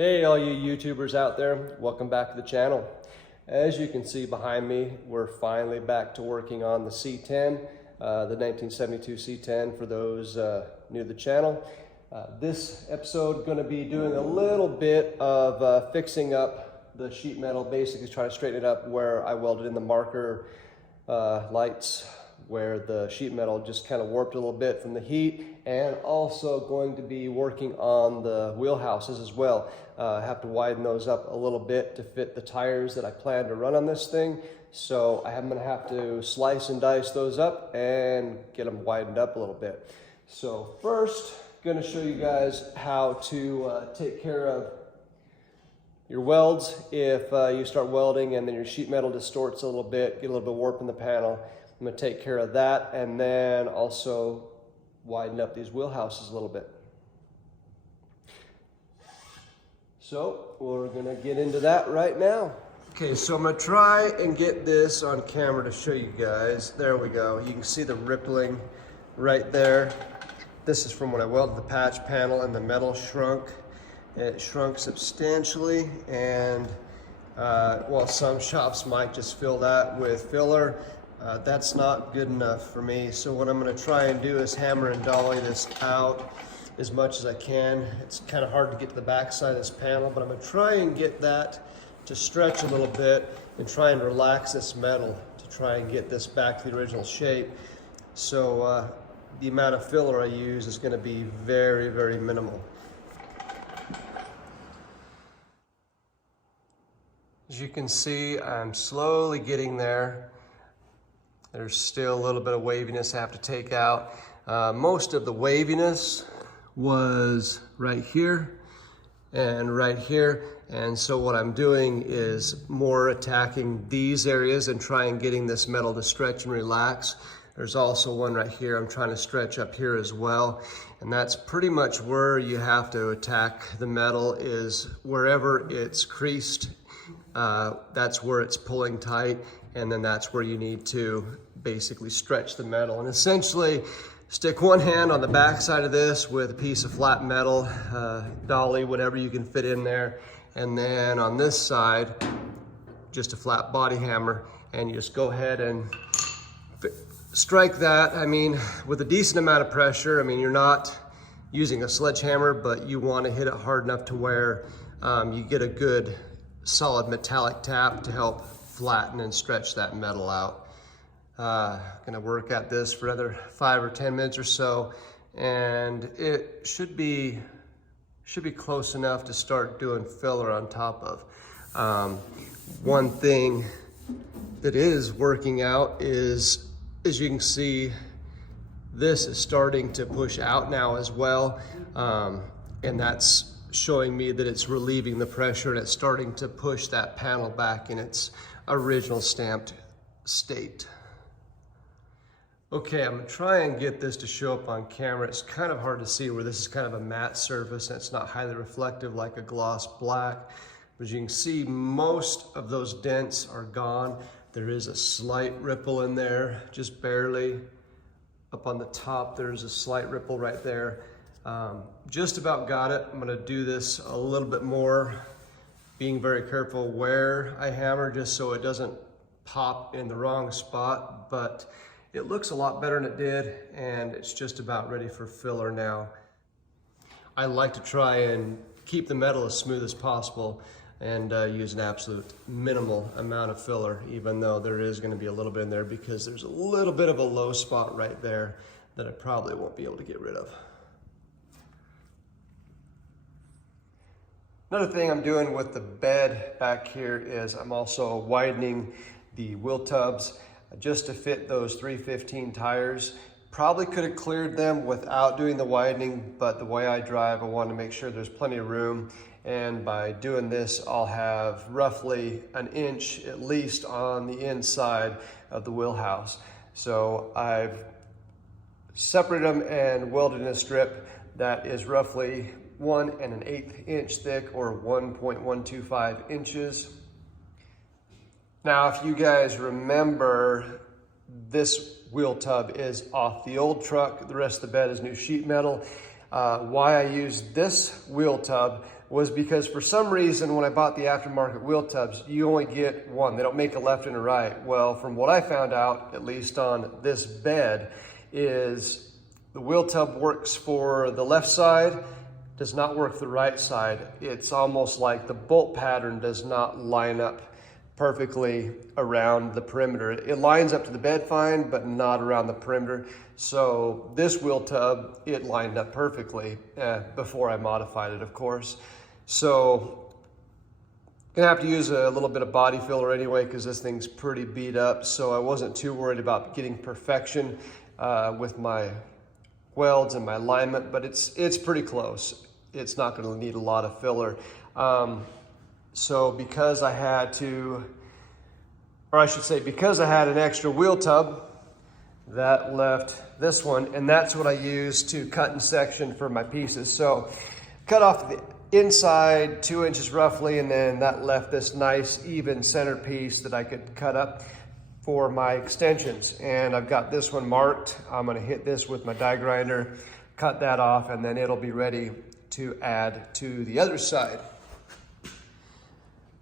Hey, all you YouTubers out there, welcome back to the channel. As you can see behind me, we're finally back to working on the C10, the 1972 C10 for those new to the channel. This episode going to be doing a little bit of fixing up the sheet metal, basically trying to straighten it up where I welded in the marker lights, where the sheet metal just kind of warped a little bit from the heat, and also going to be working on the wheelhouses as well. I have to widen those up a little bit to fit the tires that I plan to run on this thing. So I'm gonna have to slice and dice those up and get them widened up a little bit. So first, gonna show you guys how to take care of your welds. If you start welding and then your sheet metal distorts a little bit, get a little bit of warp in the panel, I'm gonna take care of that and then also widen up these wheelhouses a little bit. So we're gonna get into that right now. Okay, so I'm gonna try and get this on camera to show you guys. There we go. You can see the rippling right there. This is from when I welded the patch panel and the metal shrunk. It shrunk substantially, and while some shops might just fill that with filler, that's not good enough for me. So what I'm gonna try and do is hammer and dolly this out as much as I can. It's kind of hard to get to the back side of this panel, but I'm gonna try and get that to stretch a little bit and try and relax this metal to try and get this back to the original shape. So the amount of filler I use is gonna be very, very minimal. As you can see, I'm slowly getting there. There's still a little bit of waviness I have to take out. Most of the waviness was right here and right here. And so what I'm doing is more attacking these areas and trying getting this metal to stretch and relax. There's also one right here I'm trying to stretch up here as well. And that's pretty much where you have to attack the metal, is wherever it's creased, that's where it's pulling tight. And then that's where you need to basically stretch the metal. And essentially, stick one hand on the back side of this with a piece of flat metal, dolly, whatever you can fit in there. And then on this side, just a flat body hammer, and you just go ahead and strike that. I mean, with a decent amount of pressure. I mean, you're not using a sledgehammer, but you want to hit it hard enough to where you get a good solid metallic tap to help flatten and stretch that metal out. Gonna work at this for another 5 or 10 minutes or so, and it should be close enough to start doing filler on top of. One thing that is working out is, as you can see, this is starting to push out now as well, and that's showing me that it's relieving the pressure and it's starting to push that panel back in its original stamped state. Okay, I'm gonna try and get this to show up on camera. It's kind of hard to see where this is kind of a matte surface and it's not highly reflective like a gloss black. But as you can see, most of those dents are gone. There is a slight ripple in there, just barely. Up on the top, there's a slight ripple right there. Just about got it. I'm gonna do this a little bit more, being very careful where I hammer just so it doesn't pop in the wrong spot, but it looks a lot better than it did, and it's just about ready for filler now. I like to try and keep the metal as smooth as possible and use an absolute minimal amount of filler, even though there is gonna be a little bit in there because there's a little bit of a low spot right there that I probably won't be able to get rid of. Another thing I'm doing with the bed back here is I'm also widening the wheel tubs just to fit those 315 tires. Probably could have cleared them without doing the widening, but the way I drive, I want to make sure there's plenty of room. And by doing this, I'll have roughly an inch at least on the inside of the wheelhouse. So I've separated them and welded in a strip that is roughly 1 1/8 inch thick, or 1.125 inches. Now, if you guys remember, this wheel tub is off the old truck. The rest of the bed is new sheet metal. Why I use this wheel tub was because for some reason when I bought the aftermarket wheel tubs, you only get one. They don't make a left and a right. Well, from what I found out, at least on this bed, is the wheel tub works for the left side, does not work for the right side. It's almost like the bolt pattern does not line up perfectly around the perimeter. It lines up to the bed fine, but not around the perimeter. So this wheel tub, it lined up perfectly before I modified it, of course. So gonna have to use a little bit of body filler anyway, because this thing's pretty beat up. So I wasn't too worried about getting perfection with my welds and my alignment, but it's pretty close. It's not gonna need a lot of filler. So because I had to, or I should say, because I had an extra wheel tub, that left this one, and that's what I used to cut and section for my pieces. So cut off the inside 2 inches roughly, and then that left this nice even center piece that I could cut up for my extensions. And I've got this one marked. I'm gonna hit this with my die grinder, cut that off, and then it'll be ready to add to the other side.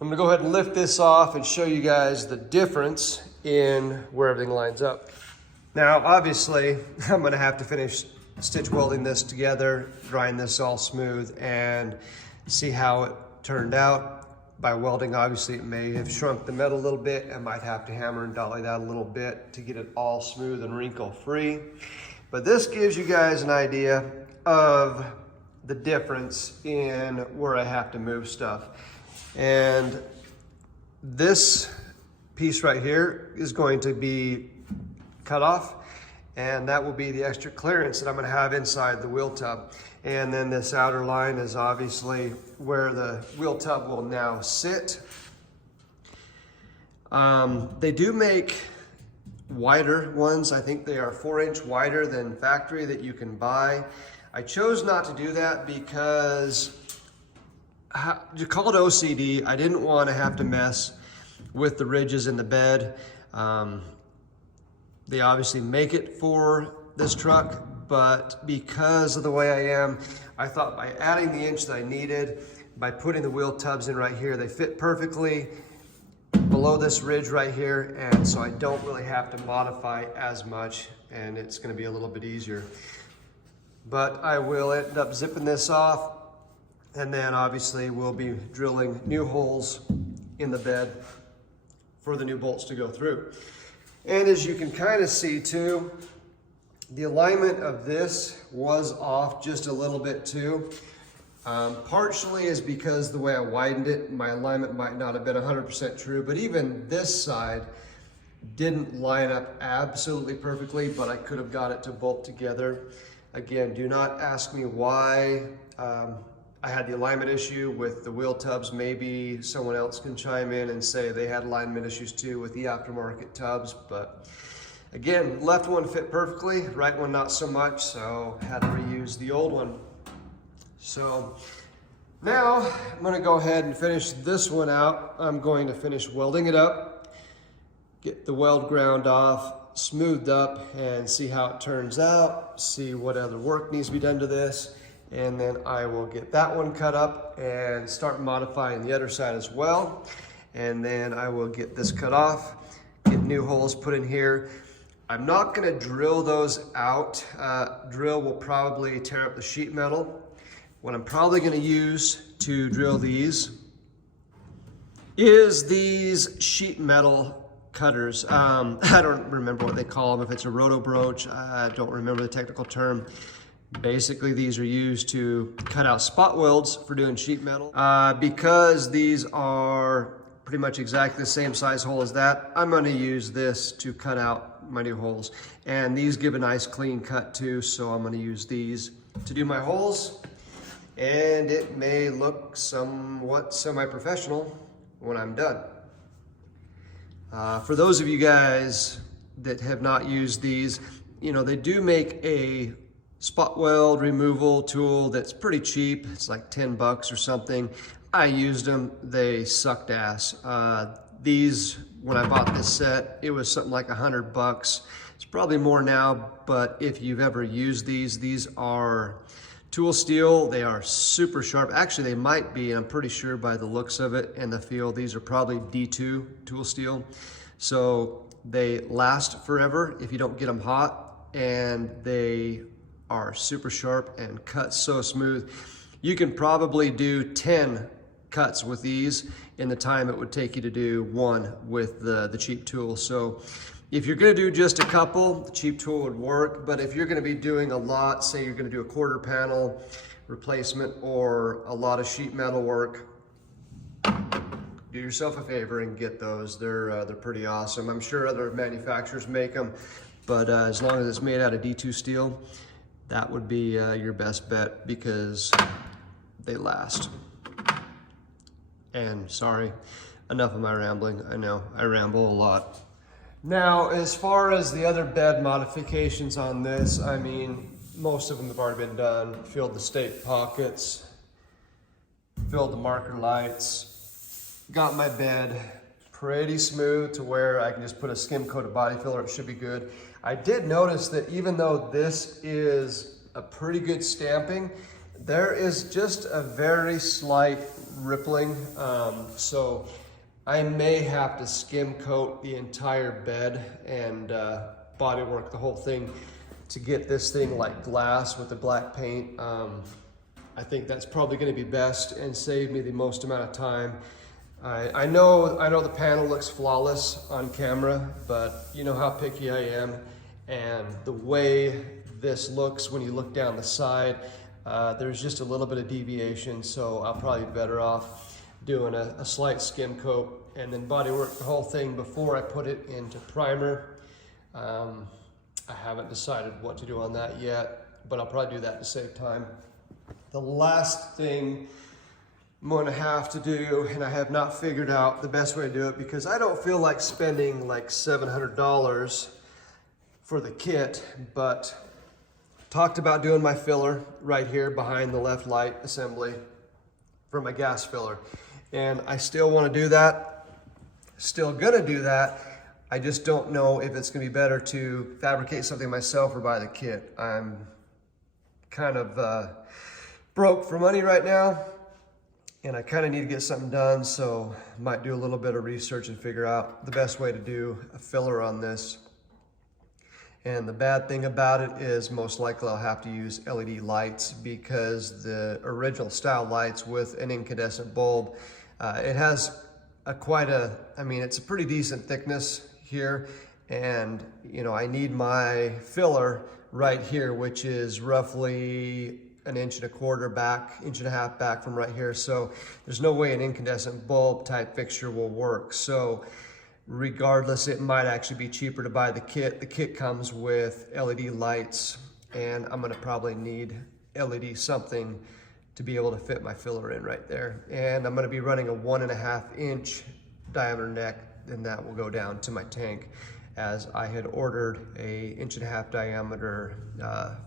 I'm gonna go ahead and lift this off and show you guys the difference in where everything lines up. Now, obviously, I'm gonna have to finish stitch welding this together, grind this all smooth, and see how it turned out. By welding, obviously, it may have shrunk the metal a little bit. I might have to hammer and dolly that a little bit to get it all smooth and wrinkle-free. But this gives you guys an idea of the difference in where I have to move stuff. And this piece right here is going to be cut off, and that will be the extra clearance that I'm going to have inside the wheel tub. And then this outer line is obviously where the wheel tub will now sit. They do make wider ones. I think they are 4-inch wider than factory that you can buy. I chose not to do that because you call it OCD. I didn't want to have to mess with the ridges in the bed. They obviously make it for this truck, but because of the way I am, I thought by adding the inch that I needed, by putting the wheel tubs in right here, they fit perfectly below this ridge right here, and so I don't really have to modify as much, and it's going to be a little bit easier. But I will end up zipping this off, and then obviously we'll be drilling new holes in the bed for the new bolts to go through. And as you can kind of see too, the alignment of this was off just a little bit too. Partially is because the way I widened it, my alignment might not have been 100% true, but even this side didn't line up absolutely perfectly, but I could have got it to bolt together. Again, do not ask me why I had the alignment issue with the wheel tubs. Maybe someone else can chime in and say they had alignment issues too with the aftermarket tubs, but again, left one fit perfectly, right one not so much, so had to reuse the old one. So now I'm gonna go ahead and finish this one out. I'm going to finish welding it up, get the weld ground off, smoothed up, and see how it turns out, see what other work needs to be done to this. And then I will get that one cut up and start modifying the other side as well. And then I will get this cut off, get new holes put in here. I'm not gonna drill those out. Drill will probably tear up the sheet metal. What I'm probably gonna use to drill these is these sheet metal cutters. I don't remember what they call them, if it's a roto broach, I don't remember the technical term. Basically, these are used to cut out spot welds for doing sheet metal. Because these are pretty much exactly the same size hole as that, I'm gonna use this to cut out my new holes. And these give a nice clean cut too, so I'm gonna use these to do my holes. And it may look somewhat semi-professional when I'm done. For those of you guys that have not used these, you know, they do make a spot weld removal tool that's pretty cheap. It's like 10 bucks or something. I used them, they sucked ass. These, when I bought this set, it was something like 100 bucks. It's probably more now, but if you've ever used these are Tool steel, they are super sharp. Actually, they might be, I'm pretty sure by the looks of it and the feel, these are probably D2 tool steel. So they last forever if you don't get them hot, and they are super sharp and cut so smooth. You can probably do 10 cuts with these in the time it would take you to do one with the cheap tool. So if you're gonna do just a couple, the cheap tool would work, but if you're gonna be doing a lot, say you're gonna do a quarter panel replacement or a lot of sheet metal work, do yourself a favor and get those. They're pretty awesome. I'm sure other manufacturers make them, but as long as it's made out of D2 steel, that would be your best bet because they last. And sorry, enough of my rambling. I know I ramble a lot. Now, as far as the other bed modifications on this, I mean, most of them have already been done. Filled the stake pockets, filled the marker lights, got my bed pretty smooth to where I can just put a skim coat of body filler, it should be good. I did notice that even though this is a pretty good stamping, there is just a very slight rippling. So I may have to skim coat the entire bed and bodywork the whole thing to get this thing like glass with the black paint. I think that's probably gonna be best and save me the most amount of time. I know the panel looks flawless on camera, but you know how picky I am, and the way this looks when you look down the side, there's just a little bit of deviation, so I'll probably be better off doing a slight skim coat and then bodywork the whole thing before I put it into primer. I haven't decided what to do on that yet, but I'll probably do that to save time. The last thing I'm going to have to do, and I have not figured out the best way to do it because I don't feel like spending like $700 for the kit, but talked about doing my filler right here behind the left light assembly for my gas filler. And I still want to do that, still gonna do that. I just don't know if it's gonna be better to fabricate something myself or buy the kit. I'm kind of broke for money right now, and I kind of need to get something done, so might do a little bit of research and figure out the best way to do a filler on this. And the bad thing about it is most likely I'll have to use LED lights because the original style lights with an incandescent bulb, it has it's a pretty decent thickness here. And you know, I need my filler right here, which is roughly 1.25 inches back, 1.5 inches back from right here. So there's no way an incandescent bulb type fixture will work. So regardless, it might actually be cheaper to buy the kit. The kit comes with LED lights, and I'm gonna probably need LED something to be able to fit my filler in right there. And I'm gonna be running a 1.5 inch diameter neck, and that will go down to my tank, as I had ordered a 1.5 inch diameter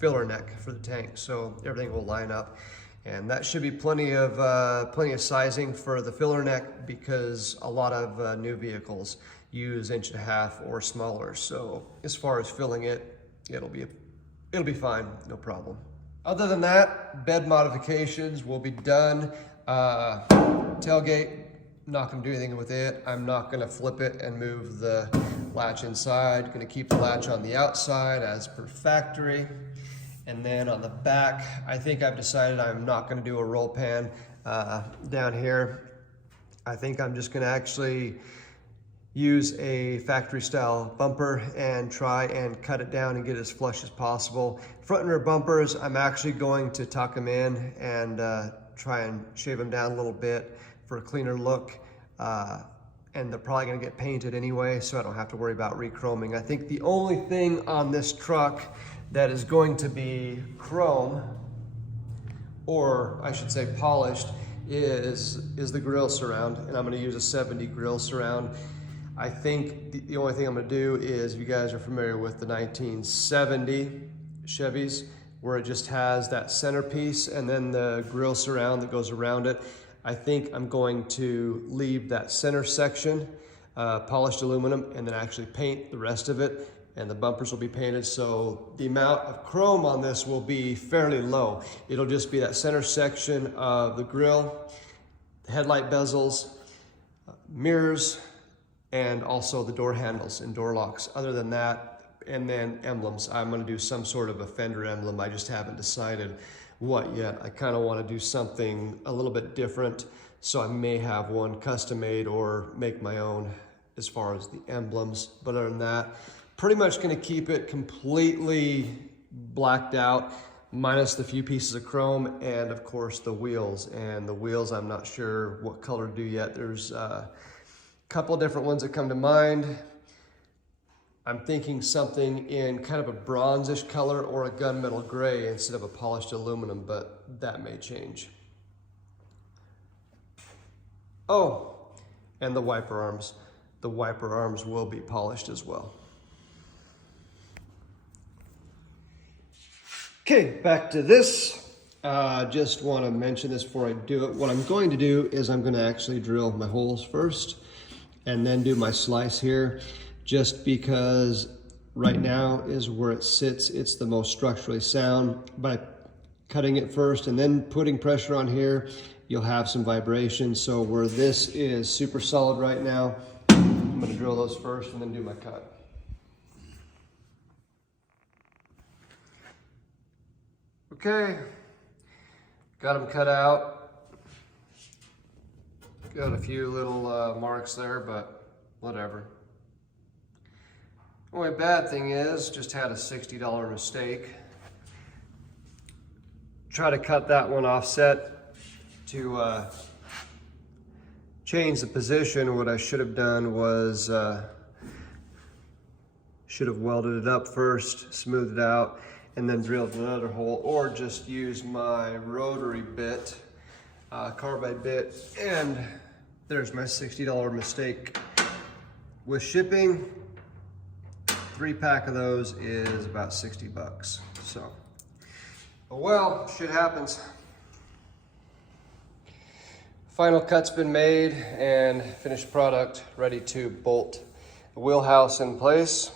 filler neck for the tank. So everything will line up. And that should be plenty of sizing for the filler neck because a lot of new vehicles use 1.5 inches or smaller. So as far as filling it, it'll be fine, no problem. Other than that, bed modifications will be done. Tailgate, not gonna do anything with it. I'm not gonna flip it and move the latch inside. Gonna keep the latch on the outside as per factory. And then on the back, I think I've decided I'm not gonna do a roll pan down here. I think I'm just gonna actually use a factory style bumper and try and cut it down and get it as flush as possible. Front and rear bumpers, I'm actually going to tuck them in and try and shave them down a little bit for a cleaner look. And they're probably gonna get painted anyway, so I don't have to worry about re-chroming. I think the only thing on this truck that is going to be chrome, or I should say polished, is the grill surround, and I'm gonna use a 70 grill surround. I think the only thing I'm gonna do is, if you guys are familiar with the 1970 Chevys, where it just has that centerpiece and then the grill surround that goes around it, I think I'm going to leave that center section polished aluminum and then actually paint the rest of it and the bumpers will be painted. So the amount of chrome on this will be fairly low. It'll just be that center section of the grille, the headlight bezels, mirrors, and also the door handles and door locks. Other than that, and then emblems. I'm gonna do some sort of a fender emblem. I just haven't decided what yet. I kind of want to do something a little bit different. So I may have one custom made or make my own as far as the emblems. But other than that, pretty much gonna keep it completely blacked out, minus the few pieces of chrome and of course the wheels. And the wheels, I'm not sure what color to do yet. There's a couple different ones that come to mind. I'm thinking something in kind of a bronzish color or a gunmetal gray instead of a polished aluminum, but that may change. Oh, and the wiper arms. The wiper arms will be polished as well. Okay, back to this. Just want to mention this before I do it. What I'm going to do is I'm going to actually drill my holes first and then do my slice here. Just because right now is where it sits. It's the most structurally sound. By cutting it first and then putting pressure on here, you'll have some vibration. So where this is super solid right now, I'm gonna drill those first and then do my cut. Okay, got them cut out. Got a few little marks there, but whatever. Only bad thing is, just had a $60 mistake. Try to cut that one offset to change the position. What I should have done was should have welded it up first, smoothed it out, and then drilled another hole, or just use my rotary bit, carbide bit, and there's my $60 mistake. With shipping, 3-pack of those is about 60 bucks. So, oh well, shit happens. Final cut's been made and finished product ready to bolt the wheelhouse in place.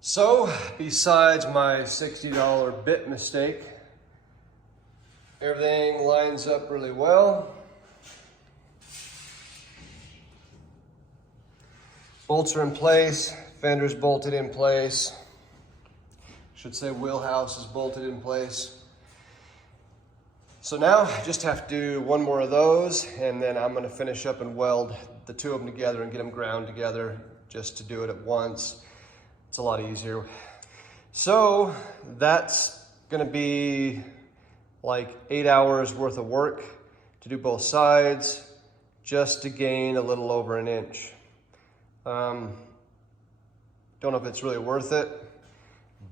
So, besides my $60 bit mistake, everything lines up really well. Bolts are in place, fender's bolted in place. Should say wheelhouse is bolted in place. So now I just have to do one more of those, and then I'm gonna finish up and weld the two of them together and get them ground together just to do it at once. It's a lot easier. So that's gonna be like 8 hours worth of work to do both sides just to gain a little over an inch. Don't know if it's really worth it,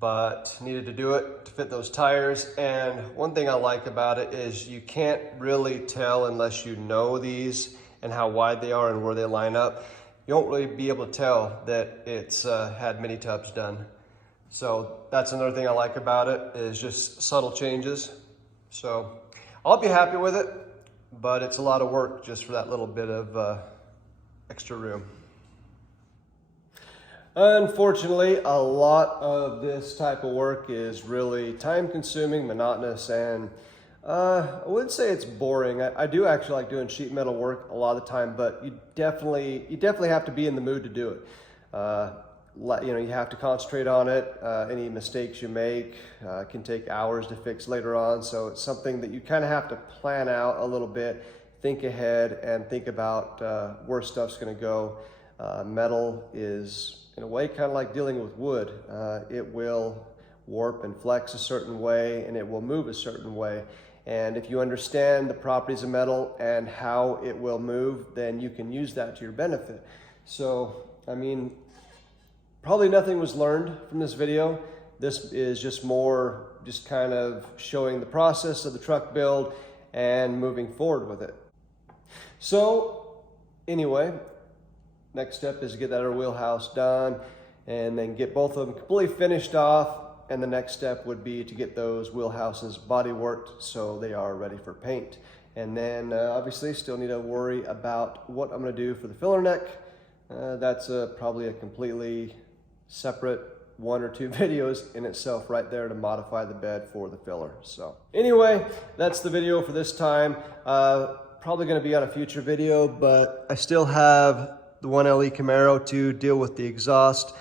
but needed to do it to fit those tires. And one thing I like about it is you can't really tell unless you know these and how wide they are and where they line up. You won't really be able to tell that it's had mini tubs done. So that's another thing I like about it, is just subtle changes. So I'll be happy with it, but it's a lot of work just for that little bit of extra room. Unfortunately, a lot of this type of work is really time consuming, monotonous, and I wouldn't say it's boring. I do actually like doing sheet metal work a lot of the time, but you definitely have to be in the mood to do it. You know, you have to concentrate on it. Any mistakes you make can take hours to fix later on. So it's something that you kind of have to plan out a little bit, think ahead, and think about where stuff's going to go. Metal is, in a way, kind of like dealing with wood. It will warp and flex a certain way, and it will move a certain way. And if you understand the properties of metal and how it will move, then you can use that to your benefit. So, I mean, probably nothing was learned from this video. This is just more just kind of showing the process of the truck build and moving forward with it. So, anyway, next step is to get that other wheelhouse done and then get both of them completely finished off. And the next step would be to get those wheelhouses body worked so they are ready for paint. And then obviously still need to worry about what I'm gonna do for the filler neck. That's probably a completely separate 1 or 2 videos in itself right there to modify the bed for the filler. So anyway, that's the video for this time. Probably gonna be on a future video, but I still have the 1LE Camaro to deal with the exhaust.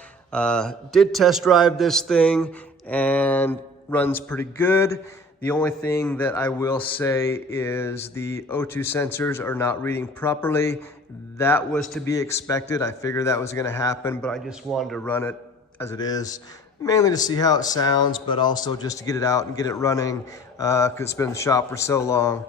Did test drive this thing and runs pretty good. The only thing that I will say is the O2 sensors are not reading properly. That was to be expected. I figured that was gonna happen, but I just wanted to run it as it is, mainly to see how it sounds, but also just to get it out and get it running, because it's been in the shop for so long.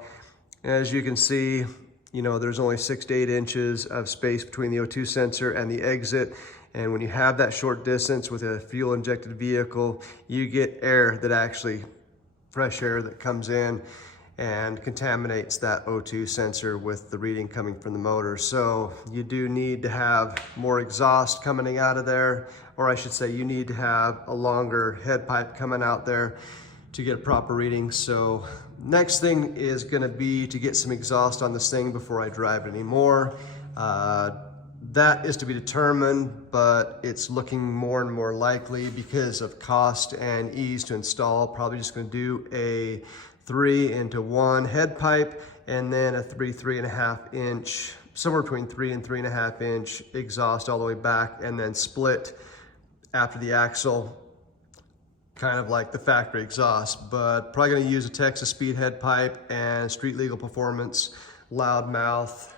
As you can see, you know, there's only 6 to 8 inches of space between the O2 sensor and the exit. And when you have that short distance with a fuel injected vehicle, you get air that actually, fresh air that comes in and contaminates that O2 sensor with the reading coming from the motor. So you do need to have more exhaust coming out of there, or I should say you need to have a longer head pipe coming out there to get a proper reading. So next thing is gonna be to get some exhaust on this thing before I drive it anymore. That is to be determined, but it's looking more and more likely because of cost and ease to install. Probably just gonna do a 3-into-1 head pipe and then a 3.5 inch, somewhere between 3 and 3.5 inch exhaust all the way back, and then split after the axle, kind of like the factory exhaust. But probably gonna use a Texas Speed head pipe and Street Legal Performance loudmouth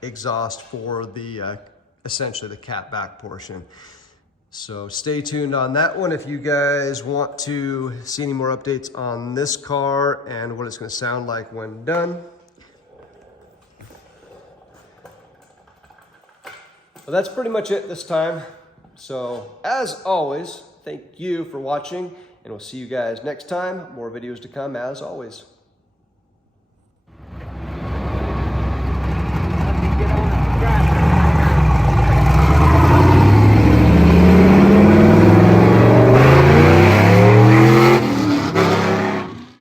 exhaust for the essentially the cat back portion. So stay tuned on that one if you guys want to see any more updates on this car and what it's going to sound like when done. Well, that's pretty much it this time. So as always, thank you for watching, and we'll see you guys next time. More videos to come as always.